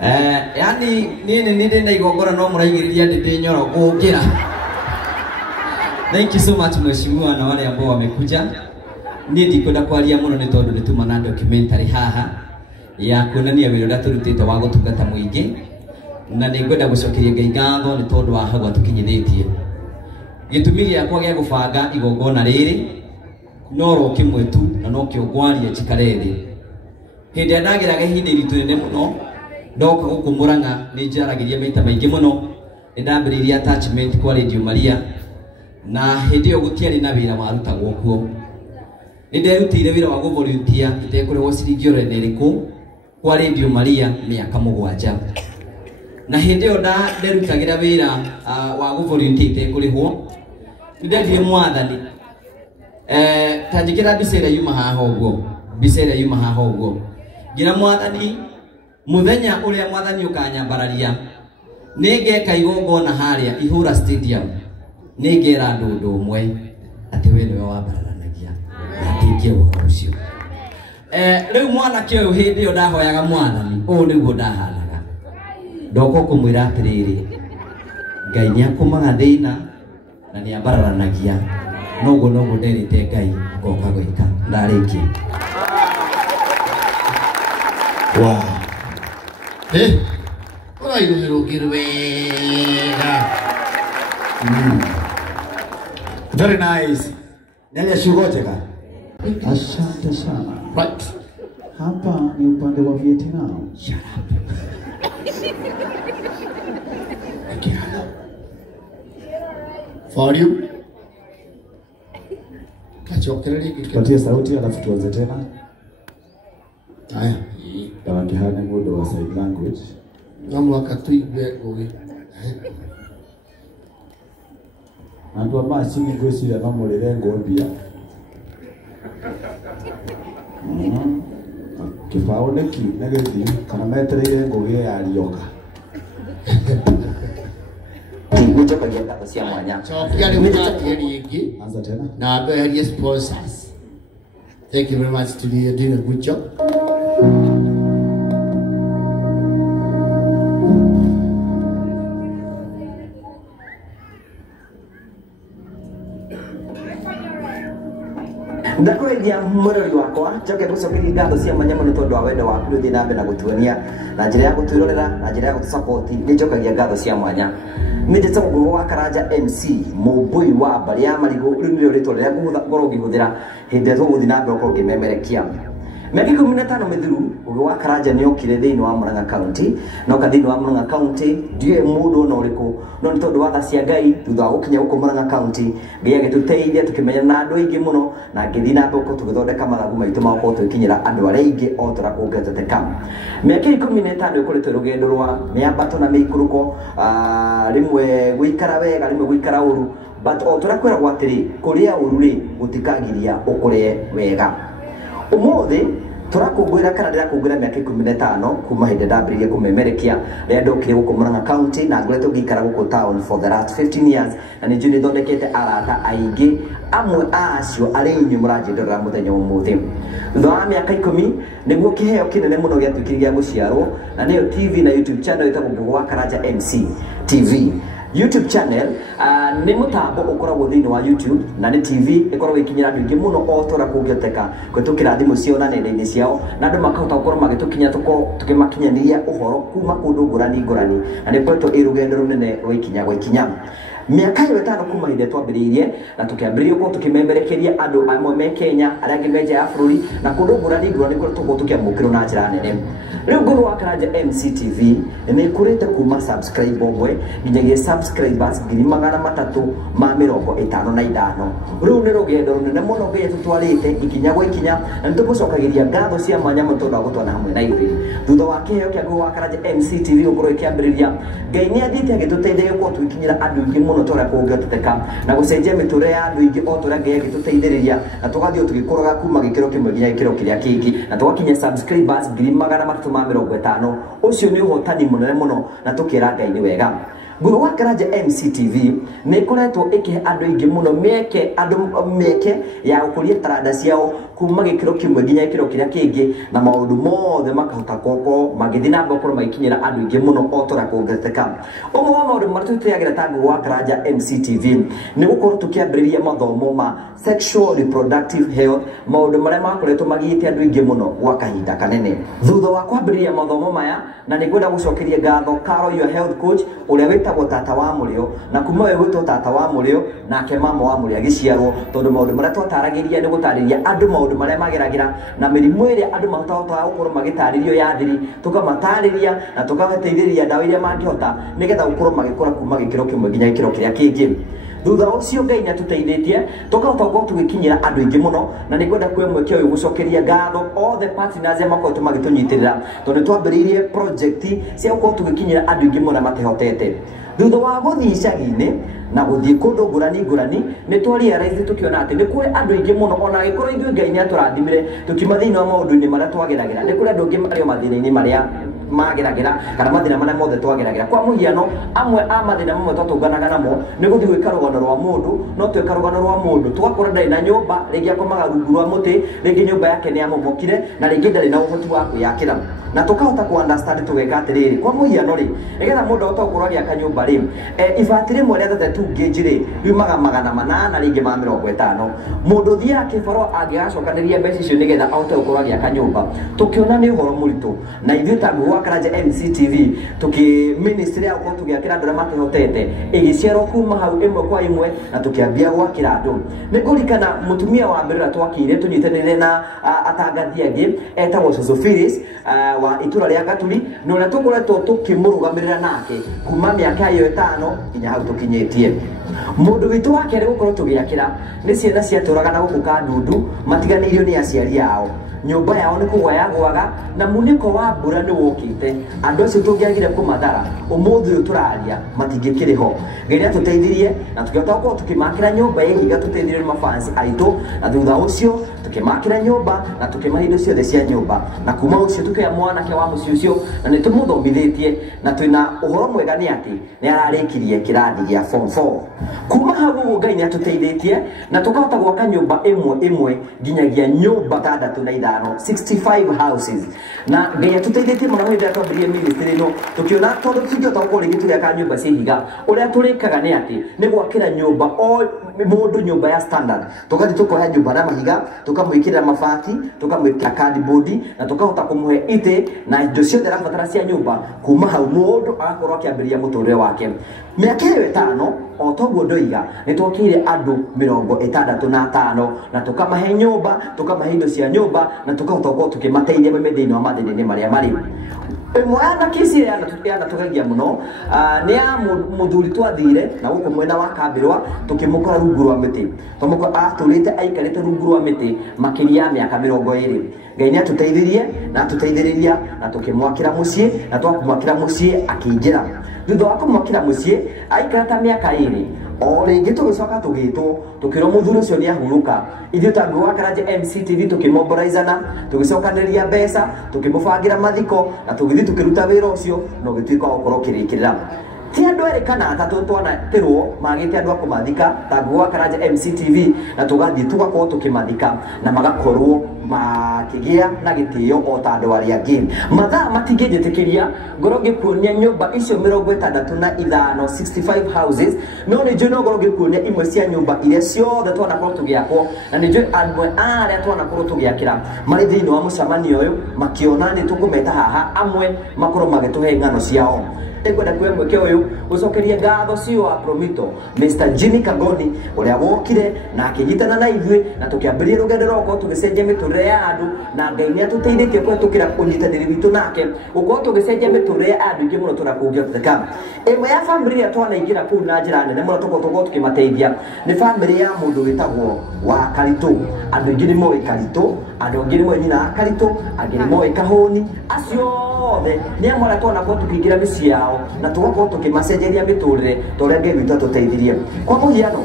Yani nini ndenda igogora no muraigiriria ndinde nyoro gukira. Thank you so much mheshimiwa na wale ambao wamekuja. Ndikwenda kwaria muno ni tondu nituma na documentary haha ya kuonania wĩra ũrĩa tũrutĩte wa gũtungata mũingĩ, na nĩngwenda gũcokeria Ngai ngatho nĩ tondũ wa hau atukinyithĩtie. Gĩtũmi gĩakwa gĩa gũbanga igongona rĩrĩ no ro kĩmwe tu na no kĩo ngwaria njikare thĩ. Hĩndĩ ĩrĩa ndageraga ihinda iritũ rĩnene mũno ndoka gũkũ Mũrang'a nĩ njaragĩria maita maingĩ mũno, nĩ ndambĩrĩirie attachment kwa Radio Maria, na hĩndĩ ĩyo gũtiarĩ na wĩra warutagwo kuo. Nĩ nderutĩire wĩra wa gũvolunteer itekũrĩhwo ciringi ona ĩrĩkũ kwa Radio Maria mĩaka 7. Na hĩndĩ ĩyo nderutagĩra wĩra wa gũvolunteer itekũrĩhwo nĩ ndendire mwathani ta njĩkĩra mbica ĩrĩa yuma haha ũguo, mbica ĩrĩa yuma haha ũguo, ngira mwathani muthenya ũrĩa mwathani ũkanyambararia nĩ ngeka igongona harĩa Ihũra Stadium, nĩ ngera andũ ũndũ ũmwe atĩ we nĩwe wambaranagia atingĩ ũhoro ũcio. Rĩu mwanake ũyũ hĩndĩ ĩyo ndahoyaga mwathani ũũ nĩguo ndahanaga, ndoka kũmwĩra atĩrĩrĩ, Ngai nĩakũmaga thĩna na nĩambaranagia, noguo noguo nderĩte Ngai ngoka gwĩka. Ndarĩkia. Wow. Very nice. Nani ashugoteka? Asante sana. Right. Hapa ni upande wa Vietnam. Shut up. For you. Patia sauti alafu tuanze tena. Haya. Tawakihane mudo wa sign language. Namu wakatuibe gogi. Andu amaci ni gwiciria no murire ngombia. Kibao neki negethi kana metereire ngugi ya rioka. Nĩnjokagia ngatho cia mwanya. Chokia ni mutati yengi. Anza tena. Na abe sponsors. Thank you very much to you, doing a good job. Ndakwĩria mũrori wakwa njoke gũcokeria ngatho cia mwanya mũno tondũ wa wendo waku ũthiĩ na mbere na gũtuonia na njĩra ya gũtwĩrorera na njĩra ya gũtũsupport. Nĩ njokagia ngatho cia mwanya. Nĩ njĩtagwo Ngũgũ wa Karanja MC mũmbui wa mbarĩ ya Marigũ. Rĩu nĩrĩo rĩtwa rĩrĩa ngũkorwo ngĩhũthĩra hĩndĩ ĩrĩa tũgũthiĩ na mbere gũkorwo ngĩmemerekia. Mĩaka 15 mĩthiru Ngũgũ wa Karanja nĩ okire thĩinĩ wa Mũrang'a County, no thĩinĩ wa Mũrang'a County ndiũĩ mũndũ ona ũrĩkũ, no nĩ tondũ wa tha cia Ngai thutha wa gũkinya gũkũ Mũrang'a County Ngai agĩtũteithia tũkĩmenya na andũ aingĩ mũno, na ngĩthiĩ na mbere tũgĩthondeka mathabu maitũ ma gũkorwo tũgĩkinyĩra andũ arĩa aingĩ o tũrĩa kũngĩhoteka. Mĩaka 15 ĩkoretwo rũgendo rwa mĩambato na mĩikũrũko, rĩmwe gũikara wega rĩmwe gũikara ũru, but o tũrĩa kwĩragwo atĩrĩ kũrĩa ũru rĩ gũtikagiria ũkũrĩe wega. Ũmũthĩ turakũngũĩra kana ndirakũngũĩra mĩaka 15 kuma hĩndĩ ndambĩrĩirie kũmemerekia rĩrĩa ndokire gũkũ Mũrang'a County, na ngoretwo ngĩikara gũkũ town for the last 15 years, na nĩ njũĩ nĩthondekete arata aingĩ, amwe acio arĩ inyuĩ mũranjĩrorera mũthenya ũmũthĩ. Thutha wa mĩaka 10 nĩguo kĩheo kĩnene mũno gĩatuĩkire gĩa gũciarwo, na nĩyo TV na YouTube channel ĩtagwo Ngũgũ wa Karanja MC TV. YouTube channel nĩ mũtambo ũkoragwo thĩinĩ wa YouTube, na nĩ TV ĩkoragwo ĩkinyĩra andũ aingĩ mũno o tũrĩa kũngĩhoteka kũhĩtũkĩra thimũ ciao na nenda-inĩ ciao, na andũ makahota gũkorwo magĩtũkinya tũkĩmakinyanĩria ũhoro kuma kũndũ ngũrani ngũrani, na nĩ koretwo ĩ rũgendo rũnene rwa ikinya gwa ikinya. Mĩaka ĩyo 5 kuma hĩndĩ twambĩrĩirie na tũkĩambĩrĩria gũkorwo tũkĩmemerekeria andũ amwe me Kenya, arĩa angĩ me nja ya bũrũri, na kũndũ ngũrani ngũrani kũrĩa tũkorwo tũkĩamũkĩrwo na njĩra nene. Rĩu Ngũgũ wa Karanja MC TV nĩ ĩkũrĩte kuma subscribe ũmwe nginyagia subscribers 355. Rĩu nĩ rũgendo rũnene mũno Ngai atũtwarĩte ikinya gwa ikinya, na nĩtũgũcokagĩria ngatho cia mwanya mũno tondũ wa gũtwarana hamwe na ithuĩ. Thutha wa kĩheo kĩa Ngũgũ wa Karanja MC TV gũkorwo ĩkĩambĩrĩria, Ngai nĩ athiĩte agĩtũteithia gũkorwo tũgĩkinyĩra andũ aingĩ mũno tũrĩa kũngĩhoteka, na gũcenjia mĩtũrĩre ya andũ aingĩ o tũrĩa Ngai agĩtũteithĩrĩria, na tũgathiĩ tũgĩkũraga kuma gĩkĩro kĩmwe nginya gĩkĩro kĩrĩa kĩngĩ, na tũgakinya subscribers 350. Ũcio nĩ ũhotani mũnene mũno, na tũkĩra Ngai nĩ wega. Ngũgũ wa Karanja MC TV nĩ ĩkoretwo ĩkĩhe andũ aingĩ mũno mĩeke ya gũkũria taranda ciao kuma gikiro kimwe nginya gikiro kiria kingi na maundu mothe makahota koko magithina ngokoro magikinyira andu ingi muno otora kuongereka umwe wa maundu maria tutiagira tangu wa Karanja MCTV ni gukorwo tukiambiriria mathomo ma sexual reproductive health maundu maria makoretwo magite andu ingi muno gwa kahinda kanene thutha wa kwambiriria mathomo maya na nigwenda gucokeria ngatho Carol your health coach uria witagwo tata wa murio na kuma we gwitwo tata wa murio nake mama wa murio agiciarwo tondu maundu maria twataragiria ni gutariria andu maundu maria mageragira na mirimu iria andu mahota gukorwo magitaririo ya thiri tukamatariria na tukabateithĩrĩria ndawa iria mangihota nigetha gukorwo magikora kuma gikiro kimwe nginya gikiro kiria kingi thutha ucio Ngai ni atuteithĩtie tukahota gukorwo tugikinyira andu ingi muno na nigwenda kwemwekia uyu gucokeria ngatho all the partners makoretwo magitunyitirira tondu twambiririe project cia gukorwo tugikinyira andu ingi muno matehotete thutha wa guthii icagi-ini na guthii kundu ngurani ni twariaraithi tukiona ati ni kuri andu ingi muno ona gikorwo ithuĩ Ngai ni aturathimire tukimathina maundu-ini maria twageragira ni kuri andu ingi mario mathina-ini maria mageragira kana mathina maria mothe twageragira kwa muhiano amwe a mathina mamwe twatunganaga namo ni guthii gwika rugano rwa mundu no twika rugano rwa mundu tugakora ndari na nyumba ringi akomaga rungu rwa muti ringi nyumba yake ni amomokire na ringi ndari na uhoti wa kwiyakira na tukahota ku understand tugeka atiriri kwa muhiano ri nigetha mundu ahota gukorwo agiaka nyumba ri ibati rimwe ria 32 gauge ri riumaga 800 ringi ma 50 mundu thia kibaro angigacokanĩria mbeca icio nigetha ahote gukorwo agiaka nyumba tukiona ni uhoro muritu na ithuĩ tangu wa Karanja MCTV tuki ministry ya gukorwo tugiakira andu aria matehotete igiciarwo kuma hau imwe kwa imwe na tukiambia gwakira andu ni kurikana mutumia wa mbere ria twakire tunyitanire na atangathi angi etagwo Suzu Phyllis wa itura ria Gaturi no na tukoretwo tukimurugamirira nake kuma miaka yo 5 nginya hau tukinyitie mundu witu wake ari gukorwo tugiakira ni ciana ciaturaga na gukuka ndundu matiganirio ni aciari yao nyumba yao ni kugwa yagwaga na muniko wa mbura ni wokite andu acio tungiagire kumathara umuthi uyu turaria matingikiriho Ngai atuteithirie na tukihota gukorwo tukimakira nyumba ihiga tuteithirie mafans aitu na thutha ucio tukimakira nyumba na tukimahindo ciothe cia nyumba na kuma ucio tukia mwanake wa muci ucio na ni tumuthomithitie na twina uhoro mwega ni ati ni ararikirie kirathi gia form 4 kuma hau Ngai ni atuteithitie na tukahota gwaka nyumba imwe nginyagia nyumba 65 houses na Ngai atuteithitie muno hĩndĩ ĩrĩa twambirie ministry no tukiona tondu tũtingĩhota gũkorwo rĩngĩ tũgĩaka nyumba cia ihiga ũrĩa tũrĩkaga nĩ atĩ nĩ gwakĩra nyumba o mũndũ nyumba ya standard tugathi tukoya nyumba na mahiga tukamwĩkĩrĩra mabati tukamwĩkĩra cardboard na tukahota kũmũhe ite na indo ciothe arabatara cia nyumba kuma hau mũndũ agakorwo akĩambĩrĩria mũtũrĩre wake mĩaka ĩyo 5 o toguo ndoiga nĩ twakĩire andũ 65 na tukamahe nyumba tukamahe indo cia nyumba na tukahota gũkorwo tukimateithia thĩinĩ wa mathĩna-inĩ marĩa marĩ imwe na kisi yana tugegia muno ni ya muthuri twathire na guko mwena wa Kambirwa tukimukora rungu rwa miti tumuko aturite aikarite rungu rwa miti makiria ya miaka 20 Ngai ni atuteithirie na atuteithiriria na tukimwakira mucii na twakumwakira mucii akinjira thutha wa kumwakira mucii aikarata miaka 2 o ringi tugicoka tugitwo tukiro muthuri ucio ni ahuruka ithuĩ tangu wa Karanja MCTV tukimobilizana tugicokanĩria mbeca tukimubangira mathiko na tugithi tukiruta wĩra ũcio no gĩtuĩka gũkorwo kĩrĩkĩrĩra ti andũ erĩ kana atatũ twanatirwo magĩte andũ a kũmathika tangu wa Karanja MCTV na tugathiĩ tugakorwo tukimathika na magakorwo makĩgĩa na gĩtĩo o ta andũ arĩa angĩ mathaa matingĩnjĩtĩkĩria ngorwo ngĩkuonia nyũmba icio 65 65 houses no nĩ njũĩ no ngorwo ngĩkuonia imwe cia nyũmba iria ciothe twanakorwo tũgĩakwo na nĩ njũĩ amwe arĩa twanakorwo tũgĩakĩra marĩ thĩinĩ wa mũcemanio ũyũ makĩona nĩ tũkũmeta haha amwe makorwo magĩtũhe ng'ano ciao ngwenda kwemweke uyu gucokeria ngatho cio wa Promito Mr. Jimmy Kagoni uria wokire na akinyitana na ithuĩ na tukiambĩrĩria rũgendo rwako tũgĩcenjia mĩtũrĩre ya andũ na Ngai nĩ atuteithĩtie kũhetũkĩra ũnyitanĩri witũ nake gũkorwo tũgĩcenjia mĩtũrĩre ya andũ aingĩ mũno tũrakũngĩhoteka ĩmwe ya famĩlĩ ĩrĩa twanaingĩra kũu na njĩra nene mũno tũkorwo tũkĩmateithia nĩ famĩlĩ ya mũndũ wĩtagwo wa Karitũ andũ aingĩ nĩ moĩ Karitũ andũ aingĩ nĩ moĩ nyina Karitũ angĩ nĩ moĩ Kahũni acio othe nĩ amwe arĩa twanakorwo tũkĩingĩra mĩciĩ yao na tugakorwo tukimacenjeria mĩtũrĩre ta ũrĩa Ngai witũ atũteithirie kwa mũhiano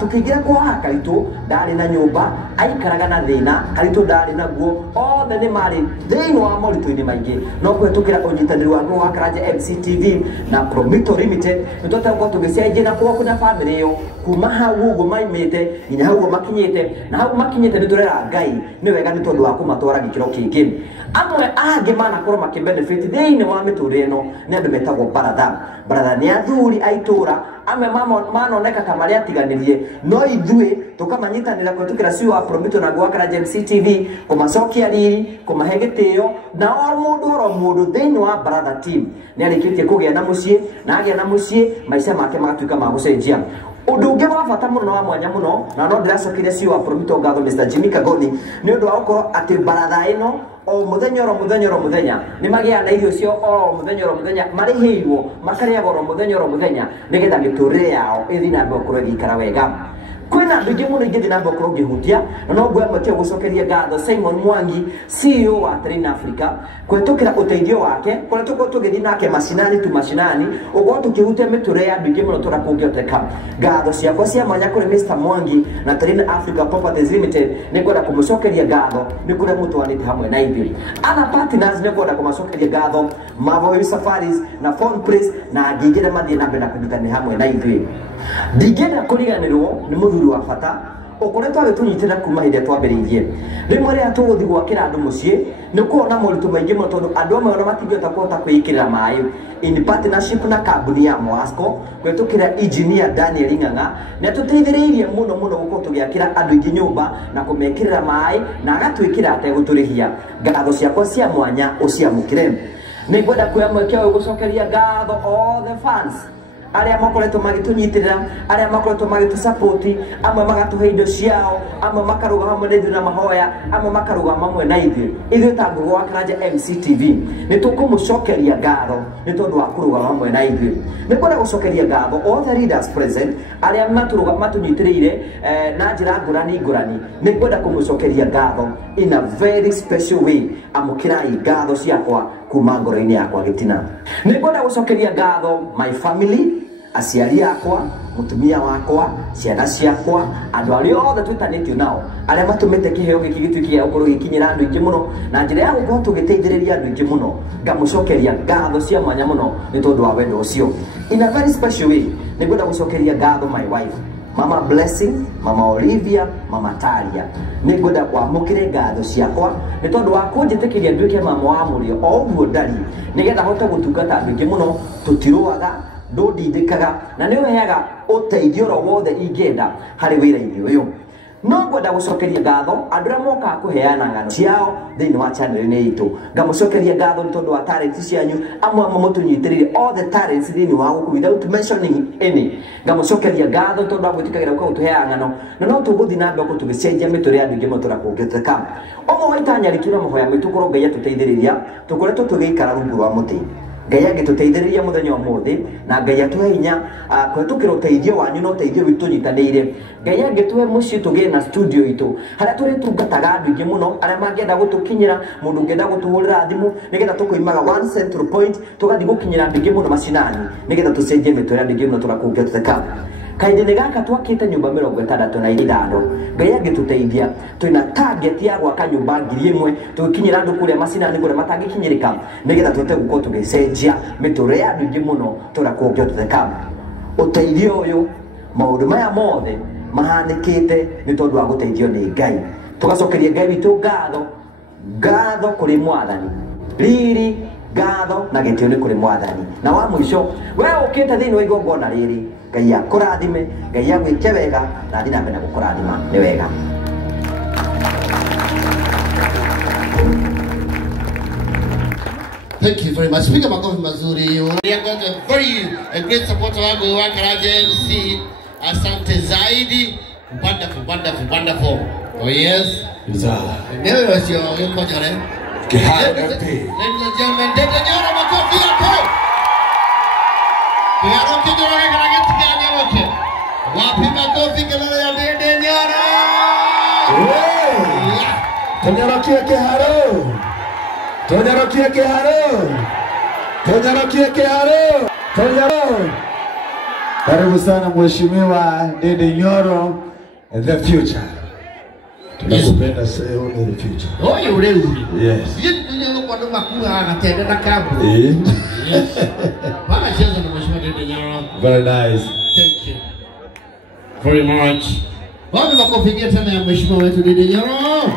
tukĩingĩra kwa Karitũ ndarĩ na nyũmba aikaraga na thĩna Karitũ ndarĩ naguo othe nĩ marĩ thĩinĩ wa moritũ-inĩ maingĩ no kũhetũkĩra ũnyitanĩri wa wa Karanja MCTV na Promito Limited nĩ tũtegũkorwo tũgĩcenjia na kuoku na bamĩrĩ ĩyo kuma hau ũguo maimĩte nginya hau ũguo makinyĩte na hau makinyĩte nĩ tũrera Ngai nĩ wega nĩ tondũ wa kũmatwara gĩkĩro kĩngĩ amwe angĩ manakorwo makĩbenefit thĩinĩ wa mĩtũrĩre ĩno nĩ andũ metagwo baratha nĩ athuri a itũra amwe manoneka ta marĩa atiganĩrie no ithuĩ tũkamanyitanĩra kũhetũkĩra ciugo wa Promito na gwa Karanja MCTV kũmacokia riri kũmahe gĩtĩo na o mũndũ thĩinĩ wa baratha team nĩ arĩkĩtie kũgĩa na mũciĩ na agĩa na mũciĩ maica make magatuĩka ma gũcenjia ũndũ ũngĩ wa bata mũno wa mwanya mũno na no ndĩracokire ciugo wa Promito ngatho Mr. Jimmy Kagoni nĩ ũndũ wa gũkorwo atĩ baratha ĩno o mũthenya nĩ magĩa na irio cio o mũthenya marĩhĩirwo makarĩaga o mũthenya nĩgetha mĩtũrĩre yao ĩthiĩ na mbere gũkorwo ĩgĩikara wega kwĩna andũ aingĩ mũno ingĩthiĩ na mbere gũkorwo ngĩhutia na no ngwe amwe gũcokeria ngatho Simon Mwangi CEO wa Train Africa kũhetũkĩra ũteithio wake kũrĩa tũkorwo tũgĩthiĩ nake mashinani ũkorwo tũkĩhutia mĩtũrĩre ya andũ aingĩ mũno tũrĩa kũngĩhoteka ngatho ciakwa cia mwanya kũrĩ Mr. Mwangi na Train Africa Properties Limited nĩ ngwenda kũmũcokeria ngatho nĩ kũrĩa mũtwanĩte hamwe na ithuĩ ana partners nĩ ngwenda kũmacokeria ngatho Mavoyo Safaris na Phone Place na angĩ aingĩ arĩa mathiĩ na mbere na kũnyitanĩra hamwe na ithuĩ ndingĩenda kũriganĩrwo nĩ mũthuri wa bata ũkoretwo agĩtũnyitĩrĩra kuma hĩndĩ ĩrĩa twambĩrĩirie rĩmwe rĩrĩa tũgũthiĩ gwakĩra andũ mũciĩ nĩ kuona moritũ maingĩ mũno tondũ andũ amwe ona matingĩhota kũhota kwĩĩkĩrĩra maĩ in partnership na kambuni ya Moasco kũhetũkĩra engineer Daniel Ng'ang'a nĩ atũteithĩrĩirie mũno gũkorwo tũgĩakĩra andũ aingĩ nyũmba na kũmekĩrĩra maĩ na agatwĩkĩra ategũtũrĩhia ngatho ciakwa cia mwanya ũciamũkĩre nĩ ngwenda kuoya mweke ũyũ gũcokeria ngatho all the fans arĩa makoretwo magĩtũnyitĩrĩra arĩa makoretwo magĩtũsupport amwe magatũhe indo ciao amwe makarũgama hamwe na ithuĩ na mahoya amwe makarũgama hamwe na ithuĩ ta ngũgũ wa Karanja MCTV nĩ tũkũmũcokeria ngatho nĩ tondũ wa kũrũgama hamwe na ithuĩ nĩ kwenda gũcokeria ngatho all the leaders present arĩa matũnyitĩrĩire na njĩra ngũrani nĩ kwenda kũmũcokeria ngatho in a very special way amũkĩrai ngatho ciakwa kuma ngoro-inĩ yakwa gĩtina nĩ kwenda gũcokeria ngatho my family aciari akwa mutumia wakwa ciana ciakwa andũ arĩa othe twĩtanĩtio nao arĩa matũmĩte kĩheo gĩkĩ gĩtuĩke gĩa gũkorwo gĩkinyĩra andũ aingĩ mũno na njĩra ya gũkorwo tũgĩteithĩrĩria andũ aingĩ mũno ngamũcokeria ngatho cia mwanya mũno nĩ tondũ wa wendo ũcio in a very special way nĩ ngwenda gũcokeria ngatho my wife Mama Blessing, Mama Olivia, Mama Talia nĩ ngwenda kwamũkĩre ngatho ciakwa nĩ tondũ wa kũnjĩtĩkĩria nduĩke mama wa mũrĩo o ũguo ndari nĩgetha hote gũtungata andũ aingĩ mũno tũtirũaga ndũndindĩkaga na nĩ ũheaga ũteithio oro wothe ingĩenda harĩ wĩra-inĩ ũyũ no ngwenda gũcokeria ngatho andũ arĩa mokaga kũheana ng'ano ciao thĩinĩ wa channel-inĩ itũ ngamũcokeria ngatho nĩ tondũ wa talent cianyu amwe mũtũnyitĩrĩire all the talents thĩinĩ wa gũkũ without mentioning any ngamũcokeria ngatho tondũ wa gwĩtĩkagĩra gũka gũtũheaga ng'ano na no tũgũthiĩ na mbere tũgĩcenjia mĩtũrĩre andũ aingĩ matũra kũngĩtũĩka ũmwe wa itanya rĩkiuga mahoya maitũ korwo Ngai atũteithĩrĩria tũkoretwo tũgĩikara rungu rwa mũtĩ Ngai agĩtũteithĩrĩria mũthenya ũmũthĩ na Ngai atũhe hinya kũhetũkĩra ũteithio wanyu na ũteithio witũ tũnyitanĩire Ngai agĩtũhe mũciĩ tũgĩe na studio itũ harĩa tũrĩtungataga andũ aingĩ mũno arĩa mangĩenda gũtũkinyĩra mũndũ ũngĩenda gũtũhũrĩra thimũ nĩgetha tũkoimaga one central point tũgathiĩ gũkinyĩra andũ aingĩ mũno macinani nĩgetha tũcenjie mĩtũrĩre andũ aingĩ mũno tũrakũngĩtũĩka kahinda-inĩ gaka twakĩte nyũmba 65 Ngai agĩtũteithia twĩna target ya gwaka nyũmba 1000 tũgĩkinyĩra andũ kũrĩa macinani kũrĩa matangĩkinyĩrĩka nĩgetha tũhote gũkorwo tũgĩcenjia mĩtũrĩre ya andũ aingĩ mũno tũrakũngĩtũĩka ũteithio ũyũ maũndũ maya mothe mahanĩkĩte nĩ tondũ wa gũteithio nĩ Ngai tũgacokeria Ngai witũ ngatho kũrĩ Mwathani riri ngatho na gĩtĩo nĩ kũrĩ Mwathani na wa mũico we ũkĩte thĩinĩ wa igongona rĩrĩ Ngai akũrathime Ngai agwĩke wega na thiĩ na mbere na gũkũrathima nĩ wega Thank you very much. Piga makofi mazuri. We are got a great supporter wangu wa Karanja MC. Asante zaidi. Wonderful. Oh yes. Leo wasio yuko jare. Kiharo MP. Ladies and gentlemen, Dede Nyoro makofi yako. Kiharo kijoro kana kitia nyoke. Wapi makofi kelele ya Dede Nyoro. Tonyorokia Kiharo. Tonyorokia Kiharo. Karibu sana Mheshimiwa Dede Nyoro, the future. Tunakupenda seo in the future. Oh, you really? Yes. You know what I'm going to Yes. Very nice. Thank you very much. Wapi makofi tena ya mheshimiwa wetu Dede Nyoro?